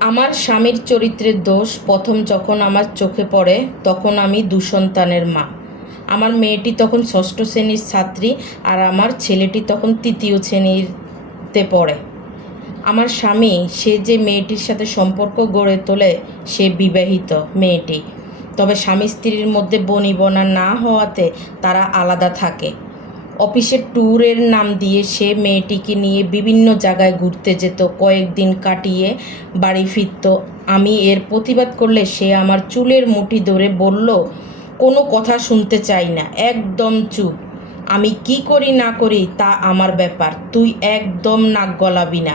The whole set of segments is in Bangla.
আমার স্বামীর চরিত্রের দোষ প্রথম যখন আমার চোখে পড়ে, তখন আমি দুসন্তানের মা। আমার মেয়েটি তখন ষষ্ঠ শ্রেণির ছাত্রী আর আমার ছেলেটি তখন তৃতীয় শ্রেণীতে পড়ে। আমার স্বামী, সে যে মেয়েটির সাথে সম্পর্ক গড়ে তোলে, সে বিবাহিত মেয়েটি। তবে স্বামী স্ত্রীর মধ্যে বনিবনা না হওয়াতে তারা আলাদা থাকে। অফিসের ট্যুরের নাম দিয়ে সে মেয়েটিকে নিয়ে বিভিন্ন জায়গায় ঘুরতে যেত, কয়েকদিন কাটিয়ে বাড়ি ফিরত। আমি এর প্রতিবাদ করলে সে আমার চুলের মুঠি ধরে বলল, কোনো কথা শুনতে চাই না, একদম চুপ। আমি কি করি না করি তা আমার ব্যাপার, তুই একদম নাক গলাবি না।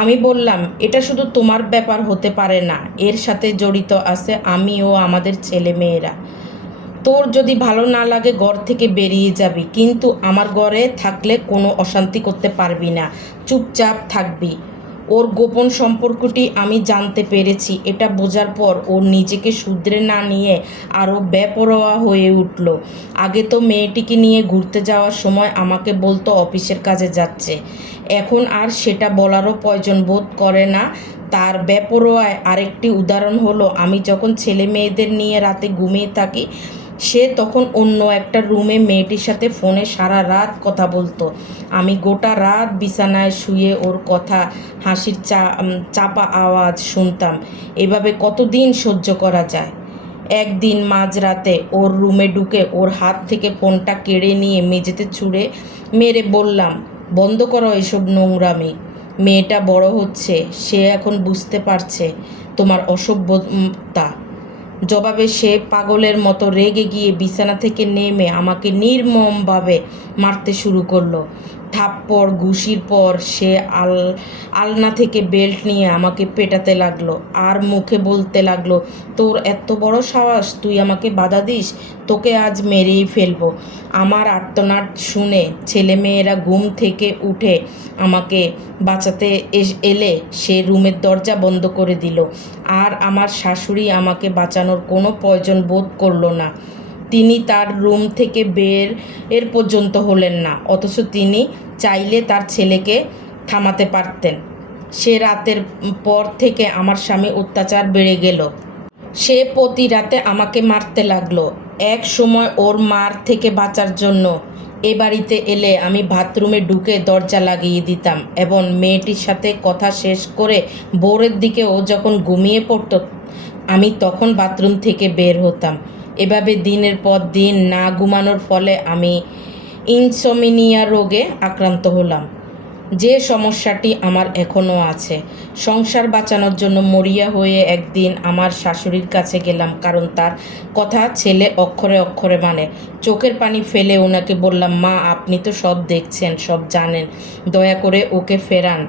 আমি বললাম, এটা শুধু তোমার ব্যাপার হতে পারে না, এর সাথে জড়িত আছে আমি ও আমাদের ছেলে মেয়েরা তোর যদি ভালো না লাগে, ঘর থেকে বেরিয়ে যাবি। কিন্তু আমার ঘরে থাকলে কোনো অশান্তি করতে পারবি না। চুপচাপ থাকবি। ওর গোপন সম্পর্কটি আমি জানতে পেরেছি। এটা বোঝার পর ও নিজেকে শুধরে না নিয়ে আরও বেপরোয়া হয়ে উঠল। আগে তো মেয়েটিকে নিয়ে ঘুরতে যাওয়ার সময় আমাকে বলতো, অফিসের কাজে যাচ্ছে। এখন আর সেটা বলারও প্রয়োজন বোধ করে না। তার বেপরোয়ায় আরেকটি উদাহরণ হলো, আমি যখন ছেলে মেয়েদের নিয়ে রাতে ঘুমিয়ে থাকি সে তখন অন্য একটা রুমে মেয়েটির সাথে ফোনে সারা রাত কথা বলতো। আমি গোটা রাত বিছানায় শুয়ে ওর কথা, হাসির চা চাপা আওয়াজ শুনতাম। এভাবে কতদিন সহ্য করা যায়? একদিন মাঝরাতে ওর রুমে ঢুকে ওর হাত থেকে ফোনটা কেড়ে নিয়ে মেঝেতে ছুঁড়ে মেরে বললাম, বন্ধ করো এসব নোংরামি। মেয়েটা বড় হচ্ছে, সে এখন বুঝতে পারছে তোমার অসভ্যতা। জবাবে সে পাগলের মতো রেগে গিয়ে বিছানা থেকে নেমে আমাকে নির্মমভাবে মারতে শুরু করল। থাপ্পড় ঘুষির পর সে আল, আলনা থেকে বেল্ট নিয়ে আমাকে পেটাতে লাগল। আর মুখে বলতে লাগল, তোর এত বড় সাহস, তুই আমাকে বাধা দিস, তোকে আজ মেরেই ফেলব। আমার আর্তনাদ শুনে ছেলেমেয়েরা ঘুম থেকে উঠে আমাকে বাঁচাতে এলে সে রুমের দরজা বন্ধ করে দিল। আর আমার শাশুড়ি আমাকে বাঁচানোর কোনো প্রয়োজন বোধ করল না। তিনি তার রুম থেকে বের এর পর্যন্ত হলেন না, অথচ তিনি চাইলে তার ছেলেকে থামাতে পারতেন। সে রাতের পর থেকে আমার স্বামী অত্যাচার বেড়ে গেল। সে প্রতি রাতে আমাকে মারতে লাগল। এক সময় ওর মার থেকে বাঁচার জন্য এ বাড়িতে এলে আমি বাথরুমে ঢুকে দরজা লাগিয়ে দিতাম এবং মেয়েটির সাথে কথা শেষ করে ভোরের দিকে ও যখন ঘুমিয়ে পড়তো, আমি তখন বাথরুম থেকে বের হতাম। এভাবে দিনের পর দিন না ঘুমানোর ফলে আমি ইনসোমিনিয়া রোগে আক্রান্ত হলাম। যে সমস্যাটি আমার এখনও আছে। সংসার বাঁচানোর জন্য মরিয়া হয়ে একদিন আমার শাশুড়ির কাছে গেলাম, কারণ তার কথা ছেলে অক্ষরে অক্ষরে মানে। চোখের পানি ফেলে ওনাকে বললাম, মা, আপনি তো সব দেখছেন, সব জানেন। দয়া করে ওকে ফেরান।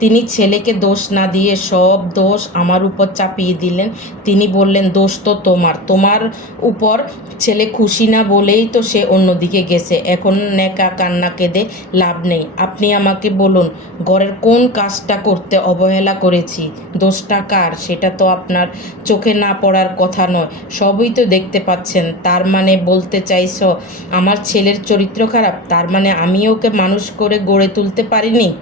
তিনি ছেলেকে দোষ না দিয়ে সব দোষ আমার উপর চাপিয়ে দিলেন। তিনি বললেন, দোষ তো তোমার। তোমার উপর ছেলে খুশি না বলেই তো সে অন্যদিকে গেছে। এখন নেকা কান্না কেঁদে লাভ নেই। আপনি আমাকে বলুন, ঘরের কোন কাজটা করতে অবহেলা করেছি? দোষটা কার? সেটা তো আপনার চোখে না পড়ার কথা নয়। সবই তো দেখতে পাচ্ছেন। তার মানে বলতে চাইছ, আমার ছেলের চরিত্র খারাপ? তার মানে আমি ওকে মানুষ করে গড়ে তুলতে পারিনি?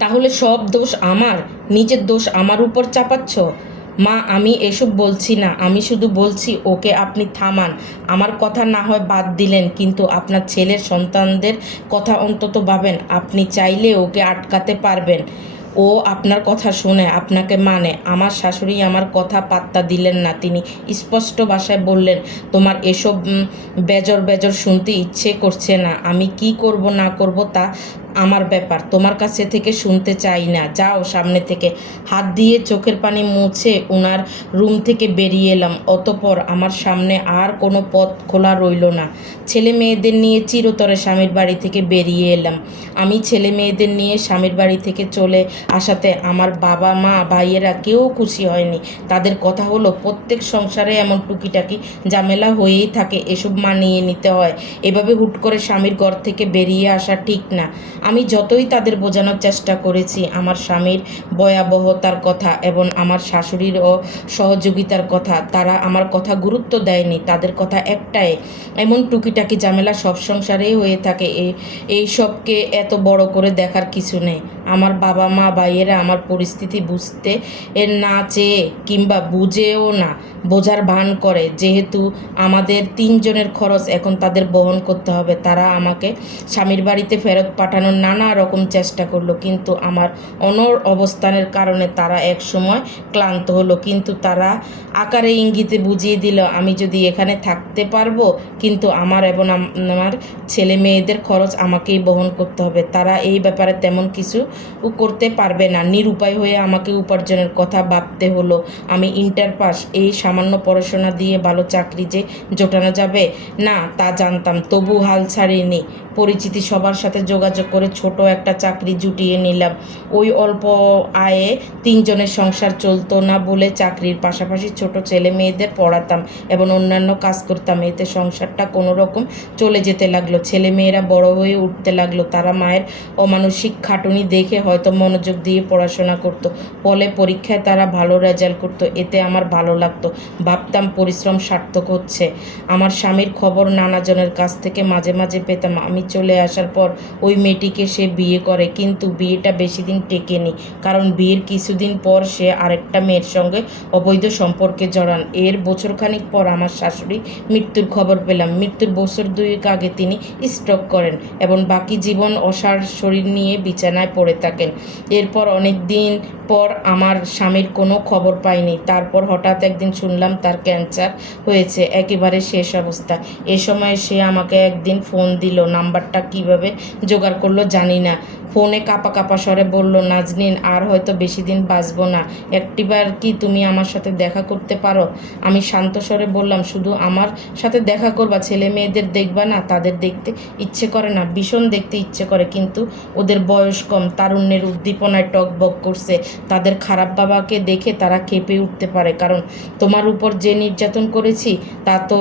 তাহলে সব দোষ আমার? নিজের দোষ আমার উপর চাপাচ্ছ? মা, আমি এসব বলছি না। আমি শুধু বলছি, ওকে আপনি থামান। আমার কথা না হয় বাদ দিলেন, কিন্তু আপনার ছেলের সন্তানদের কথা অন্তত ভাবেন। আপনি চাইলে ওকে আটকাতে পারবেন। ও আপনার কথা শুনে, আপনাকে মানে। আমার শাশুড়ি আমার কথা পাত্তা দিলেন না। তিনি স্পষ্ট ভাষায় বললেন, তোমার এসব বেজর বেজর শুনতে ইচ্ছে করছে না। আমি কি করব, না করব তা আমার ব্যাপার, তোমার কাছে থেকে শুনতে চাই না। যাও সামনে থেকে। হাত দিয়ে চোখের পানি মুছে ওনার রুম থেকে বেরিয়ে এলাম। অতপর আমার সামনে আর কোনো পথ খোলা রইল না। ছেলে মেয়েদের নিয়ে চিরতরে স্বামীর বাড়ি থেকে বেরিয়ে এলাম। আমি ছেলে মেয়েদের নিয়ে স্বামীর বাড়ি থেকে চলে আসাতে আমার বাবা, মা, ভাইয়েরা কেউ খুশি হয়নি। তাদের কথা হলো, প্রত্যেক সংসারে এমন টুকিটাকি ঝামেলা হয়েই থাকে, এসব মানিয়ে নিতে হয়। এভাবে হুট করে স্বামীর ঘর থেকে বেরিয়ে আসা ঠিক না। আমি যতই তাদের বোঝানোর চেষ্টা করেছি, আমার স্বামীর ভয়াবহতার কথা এবং আমার শাশুড়ির ও সহযোগিতার কথা, তারা আমার কথা গুরুত্ব দেয়নি, তাদের কথা একটাই, এমন টুকিটাকি ঝামেলা সব সংসারেই হয়ে থাকে, এই সবকে এত বড় করে দেখার কিছু নেই। আমার বাবা মা ভাইয়েরা আমার পরিস্থিতি বুঝতে এর না চেয়ে কিংবা বুঝেও না, বোঝার ভান করে। যেহেতু আমাদের তিনজনের খরচ এখন তাদের বহন করতে হবে, তারা আমাকে স্বামীর বাড়িতে ফেরত পাঠানোর নানা রকম চেষ্টা করল, কিন্তু আমার অনর অবস্থানের কারণে তারা এক সময় ক্লান্ত হলো। কিন্তু তারা আকারে ইঙ্গিতে বুঝিয়ে দিল, আমি যদি এখানে থাকতে পারব, কিন্তু আমার এবং আম- আমার ছেলে মেয়েদের খরচ আমাকেই বহন করতে হবে। তারা এই ব্যাপারে তেমন কিছু করতে পারবে না। নিরুপায় হয়ে আমাকে উপার্জনের কথা ভাবতে হলো। আমি ইন্টার পাস। এই সামান্য পড়াশোনা দিয়ে ভালো চাকরি যে জোটানো যাবে? না, তা জানতাম। তবু হাল ছাড়িনি। পরিচিতি সবার সাথে যোগাযোগ করে ছোট একটা চাকরি জুটিয়ে নিলাম। ওই অল্প আয়ে তিনজনের সংসার চলতো না বলে চাকরির পাশাপাশি ছোট ছেলে মেয়েদের পড়াতাম এবং অন্যান্য কাজ করতাম। এতে সংসারটা কোনো রকম চলে যেতে লাগল। ছেলে মেয়েরা বড় হয়ে উঠতে লাগল। তারা মায়ের অমানসিক খাটুনি দেখে হয়তো মনোযোগ দিয়ে পড়াশোনা করতো। ফলে পরীক্ষায় তারা ভালো রেজাল্ট করতো, এতে আমার ভালো লাগতো। ভাবতাম পরিশ্রম সার্থক হচ্ছে। আমার স্বামীর খবর নানাজনের কাছ থেকে মাঝে মাঝে পেতাম। আমি চলে আসার পর ওই মেয়েটিকে সে বিয়ে করে, কিন্তু বিয়েটা বেশি দিন টেকেনি। কারণ বিয়ের কিছুদিন পর সে আরেকটা মেয়ের সঙ্গে অবৈধ সম্পর্কে জড়ান। এর বছরখানিক পর আমার শাশুড়ি মৃত্যুর খবর পেলাম। মৃত্যুর বছর দুয়েক আগে তিনি স্ট্রোক করেন এবং বাকি জীবন অসার শরীর নিয়ে বিছানায় পড়ে থাকেন। এরপর অনেক দিন পর আমার স্বামীর কোনো খবর পাইনি। তারপর হঠাৎ একদিন শুনলাম তার ক্যান্সার হয়েছে, একেবারে শেষ অবস্থা। এ সময় সে আমাকে একদিন ফোন দিল, নাম্বারটা কীভাবে জোগাড় করল জানি না। ফোনে কাপা কাপা স্বরে বলল, নাজনিন, আর হয়তো বেশি দিন বাঁচবো না। একটিবার কি তুমি আমার সাথে দেখা করতে পারো? আমি শান্ত স্বরে বললাম, শুধু আমার সাথে দেখা করবা, ছেলে মেয়েদের দেখবা না, তাদের দেখতে ইচ্ছে করে না, ভীষণ দেখতে ইচ্ছে করে, কিন্তু ওদের বয়স কম তারুণ্যের উদ্দীপনায় টকবক করছে। তাদের খারাপ বাবাকে দেখে তারা কেঁপে উঠতে পারে। কারণ, তোমার উপর যে নির্যাতন করেছি, তা তো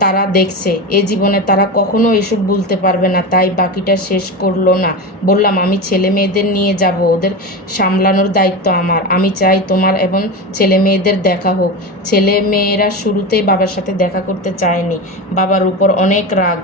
তারা দেখছে। এ জীবনে তারা কখনো এসব ভুলতে পারবে না। তাই বাকিটা শেষ করল না। বললাম, আমি ছেলে মেয়েদের নিয়ে যাব। ওদের সামলানোর দায়িত্ব আমার। আমি চাই তোমার এবং ছেলে মেয়েদের দেখা হোক। ছেলে মেয়েরা শুরুতেই বাবার সাথে দেখা করতে চায়নি। বাবার উপর অনেক রাগ।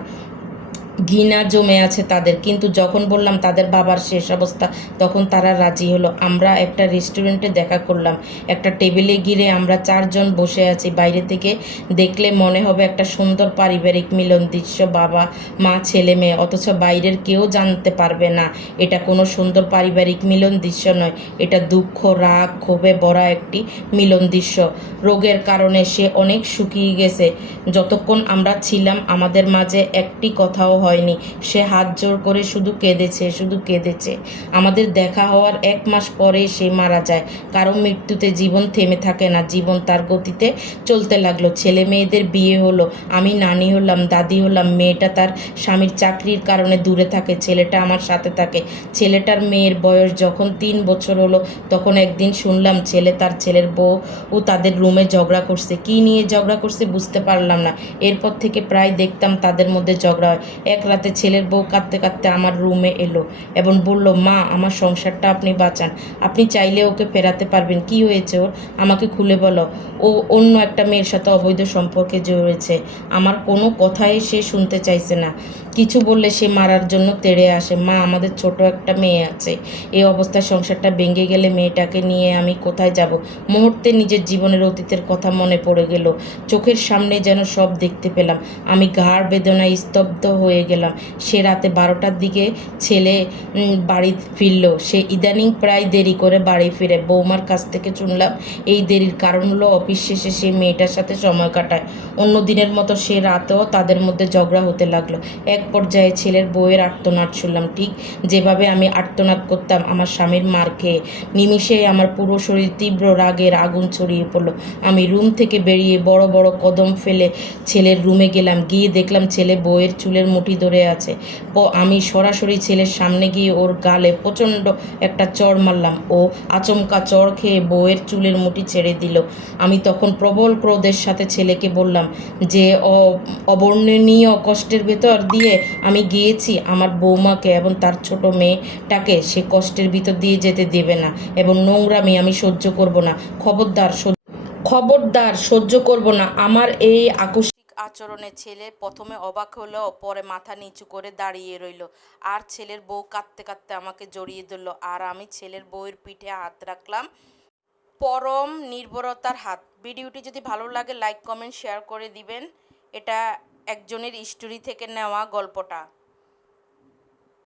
ঘৃণা জমে আছে তাদের। কিন্তু যখন বললাম তাদের বাবার শেষ অবস্থা, তখন তারা রাজি হলো। আমরা একটা রেস্টুরেন্টে দেখা করলাম। একটা টেবিলে গিরে আমরা চারজন বসে আছি। বাইরে থেকে দেখলে মনে হবে একটা সুন্দর পারিবারিক মিলন দৃশ্য, বাবা, মা, ছেলে, মেয়ে। অথচ বাইরের কেউ জানতে পারবে না। এটা কোনো সুন্দর পারিবারিক মিলন দৃশ্য নয়। এটা দুঃখ, রাগ, ক্ষোভে ভরা একটি মিলন দৃশ্য। রোগের কারণে সে অনেক শুকিয়ে গেছে। যতক্ষণ আমরা ছিলাম, আমাদের মাঝে একটি কথাও হয়নি। সে হাত জোর করে শুধু কেঁদেছে শুধু কেঁদেছে। আমাদের দেখা হওয়ার এক মাস পরে সে মারা যায়। কারও মৃত্যুতে জীবন থেমে থাকে না, জীবন তার গতিতে চলতে লাগল। ছেলে মেয়েদের বিয়ে হলো, আমি নানি হলাম, দাদি হলাম, মেয়েটা তার স্বামীর চাকরির কারণে দূরে থাকে, ছেলেটা আমার সাথে থাকে। ছেলেটার মেয়ের বয়স যখন তিন বছর হলো, তখন একদিন শুনলাম ছেলে তার ছেলের বউ ও তাদের রুমে ঝগড়া করছে। কি নিয়ে ঝগড়া করছে বুঝতে পারলাম না। এরপর থেকে প্রায় দেখতাম তাদের মধ্যে ঝগড়া হয়। এক রাতে ছেলের বউ কাঁদতে কাঁদতে আমার রুমে এলো এবং বলল, মা, আমার সংসারটা আপনি বাঁচান। আপনি চাইলে ওকে ফেরাতে পারবেন। কি হয়েছে ওর? আমাকে খুলে বলো। ও অন্য একটা মেয়ের সাথে অবৈধ সম্পর্কে জড়িয়েছে। আমার কোনো কথাই সে শুনতে চাইছে না। কিছু বললে সে মারার জন্য তেড়ে আসে। মা, আমাদের ছোট একটা মেয়ে আছে। এই অবস্থায় সংসারটা ভেঙে গেলে মেয়েটাকে নিয়ে আমি কোথায় যাব? মুহূর্তে নিজের জীবনের অতীতের কথা মনে পড়ে গেল। চোখের সামনে যেন সব দেখতে পেলাম। আমি ঘাড় বেদনায় স্তব্ধ হয়ে গেলাম। সে রাতে বারোটার দিকে ছেলে বাড়ি ফিরল। সে ইদানিং প্রায় দেরি করে বাড়ি ফিরে। বৌমার কাছ থেকে শুনলাম এই দেরির কারণ হলো অফিস শেষে সে মেয়েটার সাথে সময় কাটায়। অন্য দিনের মতো সে রাতেও তাদের মধ্যে ঝগড়া হতে লাগল। এক পর্যায়ে ছেলের বউয়ের আর্তনাদ শুনলাম, ঠিক যেভাবে আমি আর্তনাদ করতাম, আমার স্বামীর মার খেয়ে। নিমিষেই আমার পুরো শরীর তীব্র রাগের আগুন ছড়িয়ে পড়ল। আমি রুম থেকে বেরিয়ে বড় বড় কদম ফেলে ছেলের রুমে গেলাম। গিয়ে দেখলাম ছেলে বউয়ের চুলের মুঠি ধরে আছে। আমি সরাসরি ছেলের সামনে গিয়ে ওর গালে প্রচণ্ড একটা চড় মারলাম। ও আচমকা চড় খেয়ে বউয়ের চুলের মুঠি ছেড়ে দিল। আমি তখন প্রবল ক্রোধের সাথে ছেলেকে বললাম যে অবর্ণনীয় কষ্টের ভেতর দিয়ে আমি গিয়েছি আমার বৌমাকে এবং তার ছোট মেয়েটাকে। সে কষ্টের ভিতর দিয়ে যেতে দেবে না এবং নোংরামি আমি সহ্য করব না। খবরদার খবরদার সহ্য করব না। আমার এই আকস্মিক আচরণে ছেলে প্রথমে অবাক হলেও পরে মাথা নিচু করে দাঁড়িয়ে রইল। আর ছেলের বউ কাঁদতে কাঁদতে আমাকে জড়িয়ে ধরলো। আর আমি ছেলের বউয়ের পিঠে হাত রাখলাম। পরম নির্ভরতার হাত। ভিডিওটি যদি ভালো লাগে লাইক কমেন্ট শেয়ার করে দিবেন। এটা একজনের স্টোরি থেকে নেওয়া গল্পটা।